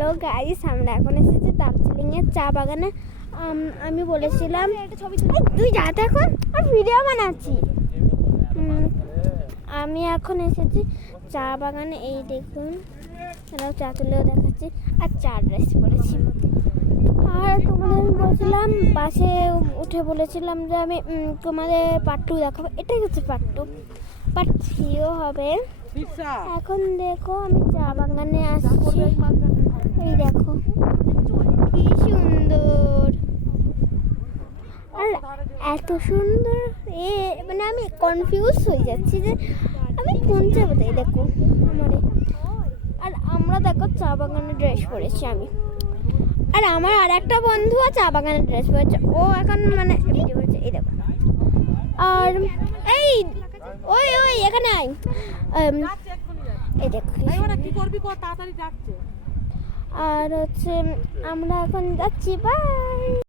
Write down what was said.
Hello guys, আমরা এখন এসেছি দার্জিলিংয়ের চা বাগানে। আমি বলেছিলাম তুই যাতে এখন আর ভিডিও বানাচ্ছি। আমি এখন এসেছি চা বাগানে। এই দেখুন, এরাও চা তুলেও দেখাচ্ছি আর চা ড্রেস পরেছি। আর তোমাদের বলছিলাম, বাসে উঠে বলেছিলাম যে আমি তোমাদের পার্ট 2 দেখাবো। এটাই হচ্ছে পার্ট 2, পার্ট 3ও হবে। এখন দেখো আমি চা বাগানে আসছি। এই দেখো কি সুন্দর, আর এত সুন্দর মানে আমি কনফিউজ হয়ে যাচ্ছি যে আমি কোন চা বাগানে। দেখো আমারে, আর আমরা দেখো চা বাগানে ড্রেস পরেছি আমি, আর আমার আর একটা বন্ধুও চা বাগানে ড্রেস পরেছে। ও এখন মানে ভিডিও করেছে। এই দেখো, আর এই ওই ওই এখানে আয়। এই দেখো কি করবি, তাড়াতাড়ি ডাকছে। আর হচ্ছে আমরা এখন যাচ্ছি। বাই।